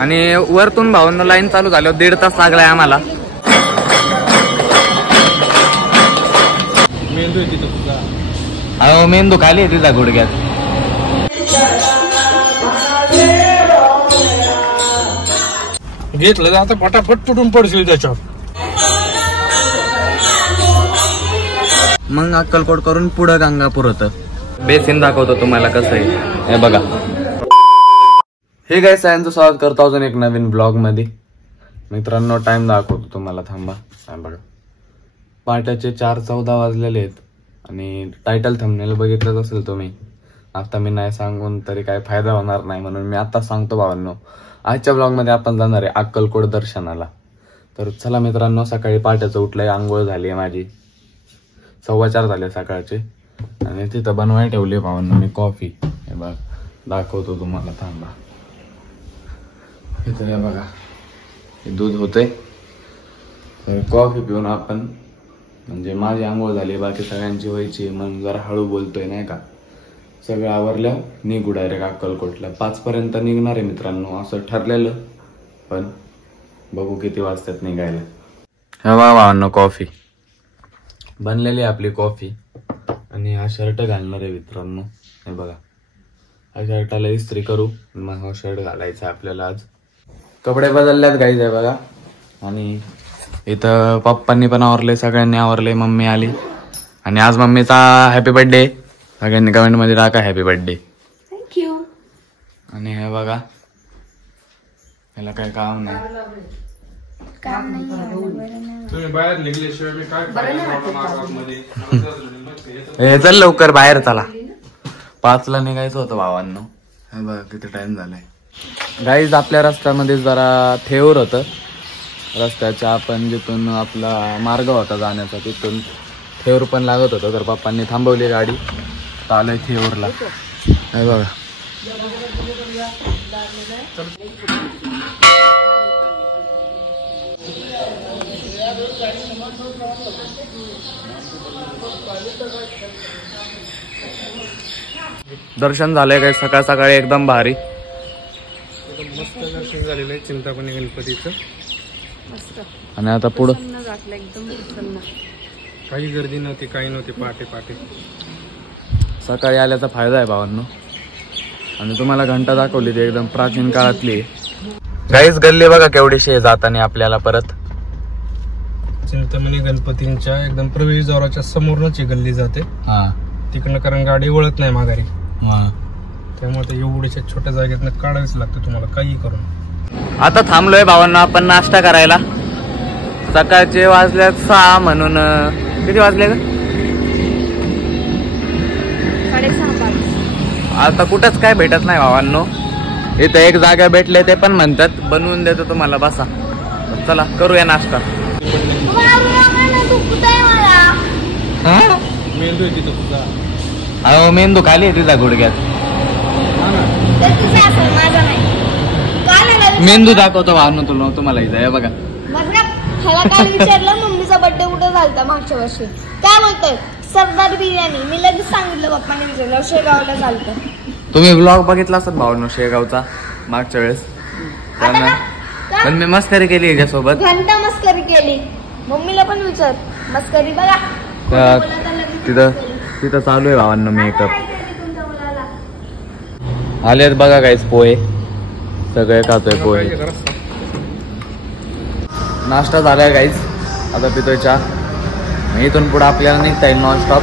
आणि वरतून भावांनो लाईन चालू झाल्यावर 1.5 तास लागलाय आम्हाला. अहो मेंदू खाली आहे तिचा गुडघ्यात. घेतलं तर आता पटापट तुटून पडशील त्याच्यावर. मग अक्कलकोट करून पुढं गंगापूर होतं. बेसिन दाखवतो तुम्हाला कसं आहे हे बघा. हे गाइस सगळ्यांचं स्वागत करतो अजून एक नवीन ब्लॉग मध्ये. मित्रांनो टाइम दाखवतो तुम्हाला, थांबा. बघा पहाटेचे 4:14 वाजलेले आहेत आणि टायटल थंबनेल बघितलंच असेल तुम्ही. आता मी नाही सांगून तरी काय फायदा होणार नाही म्हणून मी आता सांगतो भावांनो. आजच्या ब्लॉग मध्ये आपण जाणार आहे अक्कलकोट दर्शनाला. तर चला मित्रांनो, सकाळी पहाटेचं उठलंय, आंघोळ झाली आहे माझी, 4:15 झाले सकाळचे. आणि तिथं बनवायला ठेवली भावांनो मी कॉफी. हे बघ दाखवतो तुम्हाला, थांबा. इथं हे बघा हे दूध होते. तर कॉफी पिऊन आपण, म्हणजे माझी आंघोळ झाली, बाकी सगळ्यांची व्हायची. मग जरा हळू बोलतोय नाही का. सगळं आवरलं, निघू डायरेक्ट अक्कलकोटला. 5 पर्यंत निघणार आहे मित्रांनो असं ठरलेलं, पण बघू किती वाजतात निघायला. हे भावांनो कॉफी बनलेली आपली कॉफी. आणि हा शर्ट घालणार आहे मित्रांनो. हे बघा हा शर्टाला इस्त्री करू, मग हा शर्ट घालायचा आपल्याला. आज कपडे बदलल्यात गाईज आहे बघा. आणि इथं पप्पांनी पण आवरले, सगळ्यांनी आवरले. मम्मी आली आणि आज मम्मीचा हॅपी बर्थडे. सगळ्यांनी कमेंट मध्ये टाका हॅपी बर्थडे. थँक्यू. आणि हे बघा याला काय काम नाही. तुम्ही बाहेर निघल्याशिवाय मी काय हे चल लवकर बाहेर चला. 5ला निघायचं होतं भावांनो. हे बघा किती टाइम झालाय. गाईज आपल्या रस्त्यामध्ये जरा थेऊर होतं. रस्त्याच्या आपण जिथून आपला मार्ग होता जाण्याचा तिथून थेऊर पण लागत होतं. तर पप्पांनी थांबवली गाडी. आलोय थेऊरला. हे बघा दर्शन झालंय काय सकाळ सकाळी एकदम भारी. मस्त दर्शन झालेलं आहे चिंतामणी गणपतीचं. आणि आता पुढं काही गर्दी नव्हती, काही नव्हती. पहाटे पहाटे सकाळी आल्याचा फायदा आहे भावांनो. आणि तुम्हाला घंटा दाखवली ती एकदम प्राचीन काळातली. गाईच गल्ली बघा केवढीशी आहे जाताना आपल्याला परत. चिंतामणी गणपतींच्या एकदम प्रवेशद्वाराच्या समोरच ही गल्ली जाते. हा तिकडनं, कारण गाडी वळत नाही माघारी. हा त्यामुळे ते एवढ्याच्या छोट्या जागेतनं काढावीच लागतं तुम्हाला काही करून. आता थांबलोय भावांना आपण नाश्ता करायला. सकाळचे वाजले 6 म्हणून किती वाजले का? 6:30. आता कुठंच काय भेटत नाही भावांनो. इथं एक जागा भेटले ते पण म्हणतात बनवून देतो तुम्हाला, बसा. चला करूया नाश्ता. मेंदू आहे तिथं तुझा. अहो मेंदू खाली आहे तिचा गुडघ्यात. मेंदू दाखवतो भावनो तुला तुम्हाला इथं. हे बघा ह्याला काय विचारलं मम्मीचा बर्थडे कुठे झालता मागच्या वर्षी, काय बोलतोय सरदार बिर्याणी. मी लगेच सांगितलं पप्पाने विचारलं शेगावला झालतं. तुम्ही ब्लॉग बघितला असत भावनो शेगावचा मागच्या वेळेस. पण मी मस्करी केली याच्यासोबत. घंटा मस्करी केली. मम्मीला पण विचार मस्करी बघा. तिथं चालू आहे भावांनो मेकअप. आलेत बघा काहीच पोहे, सगळे खातोय पोहे. नाश्ता झालाय गाईज. आता पितोय चहा. इथून पुढे आपल्याला निघता येईल नॉनस्टॉप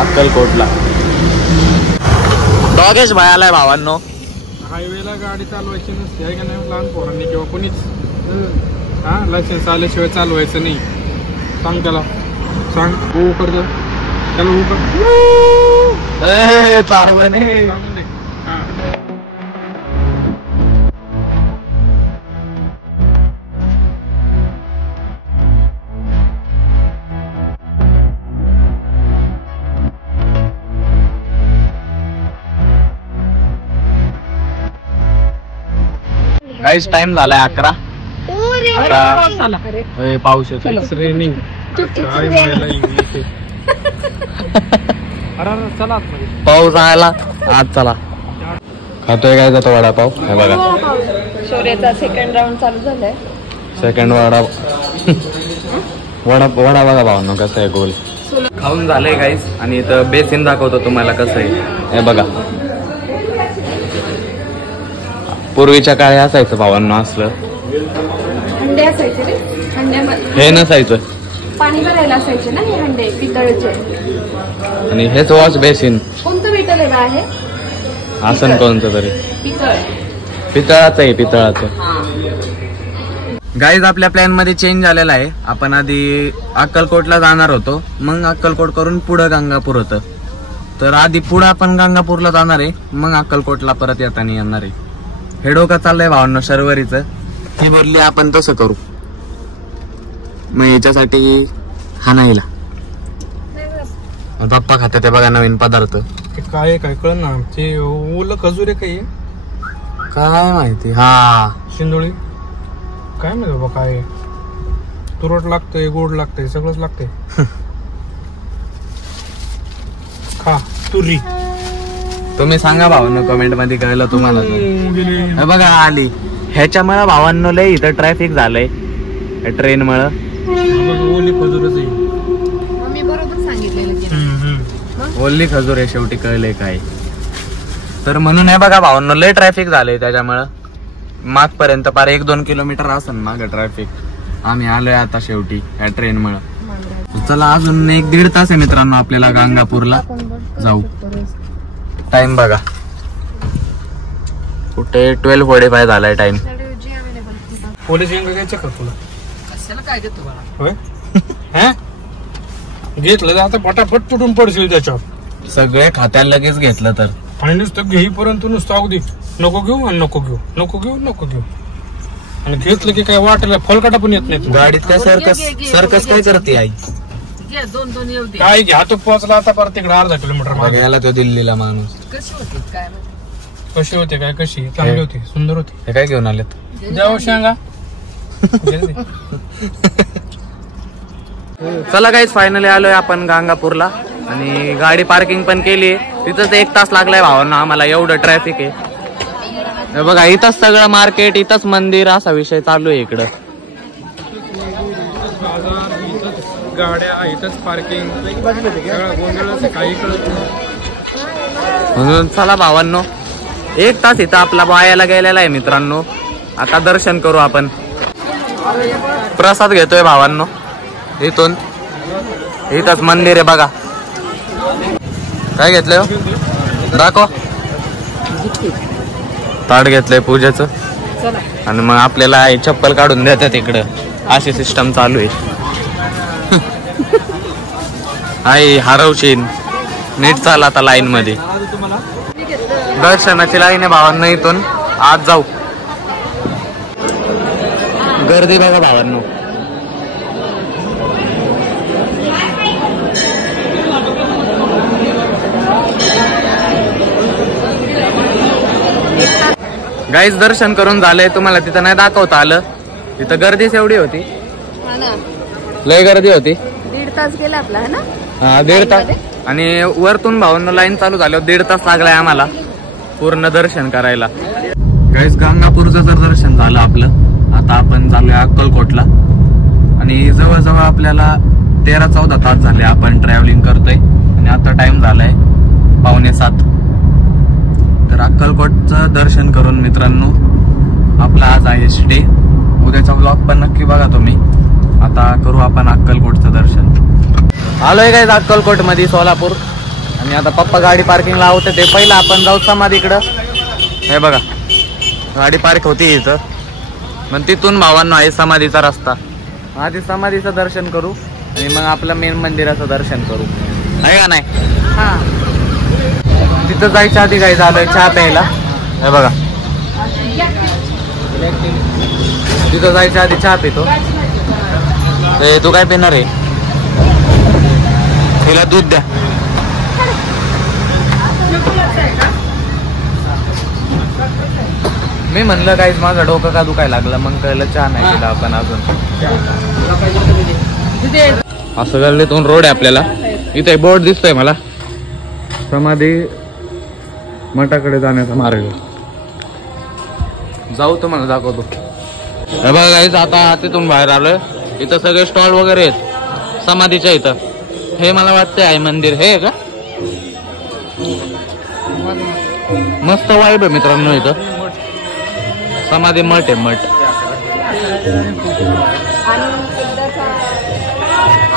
अक्कलकोटला. डॉगेश भाई आलाय भावांनो. हायवेला गाडी चालवायची नसते आहे का नाही लहान पोरांनी किंवा कोणीच. हा लायसन्स आल्याशिवाय चालवायचं नाही. सांग त्याला, सांग हो करतो त्याला हो कर. गाईज टाइम झालाय 11. पाऊस येतो. ट्रेनिंग पाऊस आला आज. चला खातोय काय जातो वडापाव हे बघा. शौर्याचा सेकंड राऊंड चालू झालाय. सेकंड वडा वडा बघा भावनो कसं आहे गोल. खाऊन झालंय गाईस आणि इथं बेसिन दाखवतो तुम्हाला कसं आहे हे बघा. पूर्वीच्या काळी असायचं भावांना असलं. हंडे असायचे रे. हंड्यामध्ये हे नसायचं. पाणी भरायला असायचे ना हे हंडे पितळेचे. आणि हेच वॉश बेसिन. कोणतं पितळ आहे? आसन कोणतं तरी पितळ. पितळाचं आहे पितळाचं. गाईज आपल्या प्लॅन मध्ये चेंज झालेला आहे. आपण आधी अक्कलकोटला जाणार होतो, मग अक्कलकोट करून पुढं गंगापूर होतं. तर आधी पुढं आपण गंगापूरला जाणार आहे, मग अक्कलकोटला परत येताना येणार आहे. हे डोकं चाललंय भावांनो शर्वरीचं. ही बोलली आपण तसं करू. मग याच्यासाठी हा नाहीला पप्पा खाते ते बघा नवीन पदार्थ. काय काय कळ ना ते ओलं खजूर आहे काही काय माहिती. हा शिंदोळी काय माहिती बाबा काय. तुरट लागतंय, गोड लागतंय, सगळंच लागतंय. खा तुरी. तुम्ही सांगा भावांनो कमेंट मध्ये कळलं तुम्हाला तर. हे बघा आली. ह्याच्यामुळे भावांनो लय इथं ट्रॅफिक झालंय ट्रेन मुळे. ओली खजूरच आहे. मी बरोबर सांगितलेलं. ओली खजूर आहे शेवटी कळले काय. तर म्हणून हे बघा भावांनो लय ट्रॅफिक झालंय त्याच्यामुळं. मागपर्यंत पार 1-2 किलोमीटर असेल माग ट्रॅफिक. आम्ही आलोय आता शेवटी या ट्रेन मुळे. चला अजून 1-1.5 तास आहे मित्रांनो आपल्याला गंगापूरला जाऊ. टाइम बघा कुठे 12:45 झालाय टाइम. पोलीस यंग घ्यायचं का तुला? काय देतो होय घेतलं तर आता पटापट तुटून पडशील त्याच्यावर. सगळे खात्याला लगेच घेतलं तर. आणि नुसतं घेईपर्यंत नुसतं अगदी नको घेऊ आणि नको घेऊ नको घेऊ नको घेऊ. आणि घेतलं की काय वाटायला फलकाटा पण येत नाही. गाडीत काय सर्कस काय करते आई. काय घ्या तो पोहोचला आता परत तिकडे 1/2 किलोमीटर मागे. गेला तो दिल्लीला माणूस. कशी होते काय कशी चांगली होती सुंदर होती. हे काय घेऊन आलेत द्यावं शेंगा. चला गाईज फायनली आलोय आपण गंगापूरला आणि गाडी पार्किंग पण केली. तिथंच 1 तास लागलाय भावांना आम्हाला एवढं ट्रॅफिक आहे. हे बघा इथंच सगळं मार्केट इथंच मंदिर असा विषय चालू आहे इकडं. गाड्या इथंच पार्किंग काही कळत नाही. म्हणून चला भावांनो 1 तास इथं आपला वायाला गेलेला आहे मित्रांनो. आता दर्शन करू आपण. प्रसाद घेतोय भावांनो इथून. इथंच मंदिर आहे बघा. काय घेतलंय दाखव. ताट घेतलंय पूजेचं आणि मग आपल्याला चप्पल काढून देतात इकडं. अशी सिस्टम चालू आहे. आई हरवशीन नीट चाल आता लाईन मध्ये. दर्शनाची लाईन आहे भावांनो इथून आज जाऊ. गर्दी बघा भावांनो. गाईज दर्शन करून झालंय. तुम्हाला तिथं नाही दाखवता आलं. तिथं गर्दीच एवढी होती. लय गर्दी होती. 1.5 तास गेला आपला है ना. हा 1.5 तास. आणि वरतून भावांनो लाईन चालू झाल्यावर 1.5 तास लागलाय आम्हाला पूर्ण दर्शन करायला. गाईज गंगापूरचं जर दर्शन झालं आपलं. आता आपण चाललोय अक्कलकोटला आणि जवळजवळ आपल्याला 13-14 तास झाले आपण ट्रॅव्हलिंग करतोय. आणि आता टाइम झालाय 6:45. तर अक्कलकोटचं दर्शन करून मित्रांनो आपला आज आहे स्टे. उद्याचा ब्लॉग पण नक्की बघा तुम्ही. आता करू आपण अक्कलकोटचं दर्शन. आलोय काय अक्कलकोट मध्ये सोलापूर. आणि आता पप्पा गाडी पार्किंगला होते ते पहिलं आपण जाऊ समाधीकडं. हे बघा गाडी पार्क होती इथं. मग तिथून भावांनो आहे समाधीचा रस्ता. आधी समाधीचं दर्शन करू आणि मग आपलं मेन मंदिराचं दर्शन करू आहे का नाही. तिथं जायच्या आधी काय झालंय चहा प्यायला. हे बघा तिथं जायच्या आधी चहा पितो. तू काय पिणार आहे. तिला दूध द्या. मी म्हणलं काहीच माझं डोकं का दुखायला लागलं. मग कळलं चहा नाही पिला आपण अजून. असं गल्लीतून रोड आहे आपल्याला. इथे बोर्ड दिसतोय मला समाधी मठाकडे जाण्याचा मार्ग. जाऊ तुम्हाला दाखवतो. हे बघा गाईज, आता तिथून बाहेर आलोय. इथं सगळे स्टॉल वगैरे आहेत समाधीच्या इथं. हे मला वाटतंय आहे मंदिर. हे का मस्त वाईब आहे मित्रांनो. इथं समाधी मठ आहे, मठ.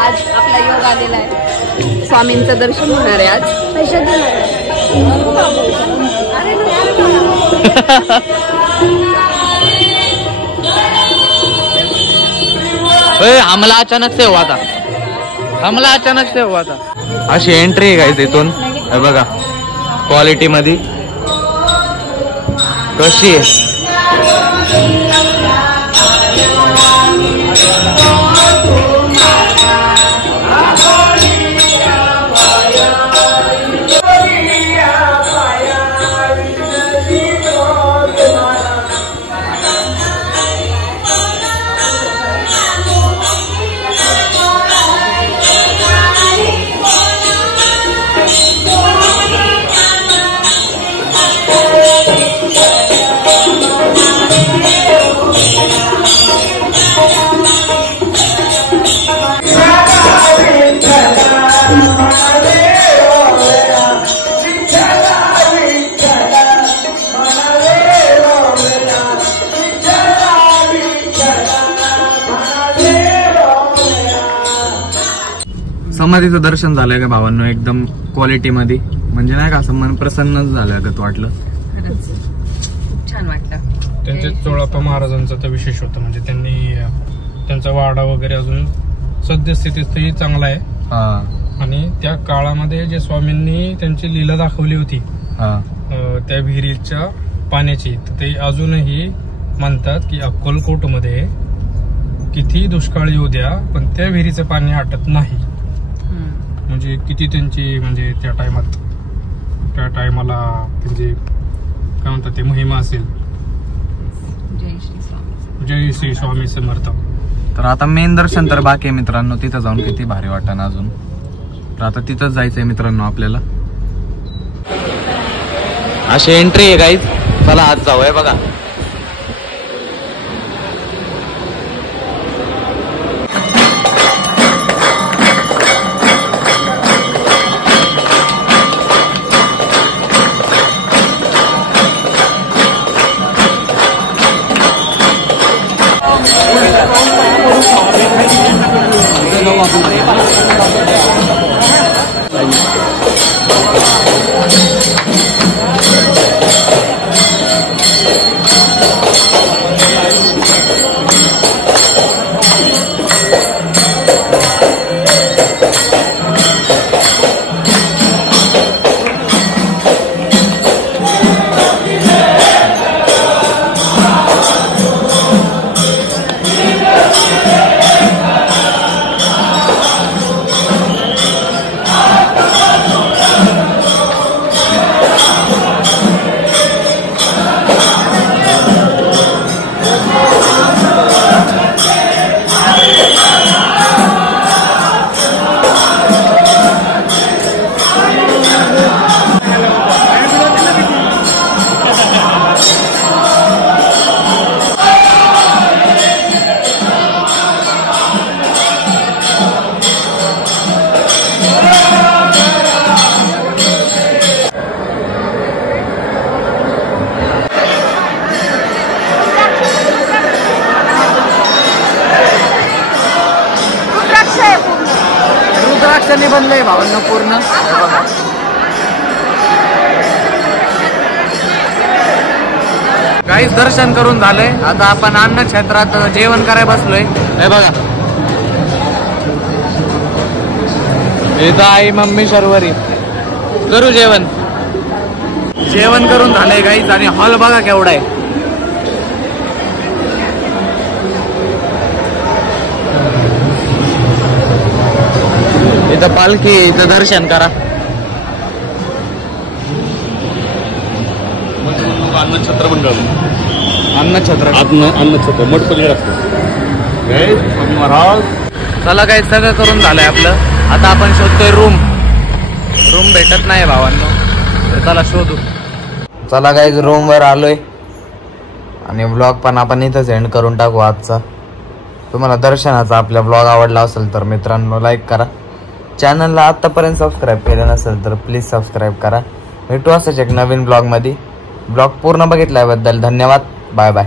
आज आपला योग आलेला आहे. स्वामींचं दर्शन होणार आहे आज. हमला अचानक से हुआ था. हमला अचानक से हुआ था. अशी एंट्री आहे काय तिथून. हे बघा क्वालिटी मध्ये कशी आहे. समाधीचं दर्शन झालंय का भावांनो, एकदम क्वालिटी मध्ये. म्हणजे नाही का असं मन प्रसन्नच झालं अगत वाटलं. खूप छान वाटलं. त्यांचे चोळाप्पा महाराजांचं तर विशेष होतं. म्हणजे त्यांनी त्यांचा वाडा वगैरे अजून सद्यस्थितीतही चांगला आहे. आणि त्या काळामध्ये जे स्वामींनी त्यांची लीला दाखवली होती त्या विहिरीच्या पाण्याची, तर ते अजूनही म्हणतात की अक्कलकोटमध्ये किती दुष्काळ येऊ द्या पण त्या विहिरीचं पाणी आटत नाही. म्हणजे किती त्यांची म्हणजे त्या टायमाला त्यांची काय म्हणतात ते महिमा असेल. जय श्री स्वामी समर्थ. तर आता मेन दर्शन तर बाकी आहे मित्रांनो. तिथं जाऊन किती भारी वाटतं अजून. तर आता तिथंच जायचंय मित्रांनो आपल्याला. अशी एंट्री आहे गाईज. चला आज जाऊया. बघा रुद्राक्षाने बनलंय भावांना पूर्ण. काहीच दर्शन करून झालंय. आता आपण अन्न क्षेत्रात जेवण करायला बसलोय. हे बघा इथं आई मम्मी शर्वरी करू जेवण. जेवण करून झालंय गाईज. आणि हॉल बघा केवढा आहे. इथं पालखी, इथं दर्शन करा. अन्नछत्र मंडळ. अन्नछत्र अन्नछत्र मठ पलीकडे महाराज. चला काही सगळं करून झालंय आपलं. आता आपण शोधतोय रूम. भेटत नाही भावांनो. चला शोधू. चला काही रूम वर आलोय. आणि व्लॉग पण आपण इथंच एंड करून टाकू आजचा. तुम्हाला दर्शनाचा आपला व्लॉग आवडला असेल तर मित्रांनो लाईक करा. चॅनलला आत्तापर्यंत सबस्क्राईब केलं नसेल तर प्लीज सबस्क्राईब करा. भेटू असंच एक नवीन ब्लॉगमध्ये. ब्लॉग पूर्ण बघितल्याबद्दल धन्यवाद. Bye bye.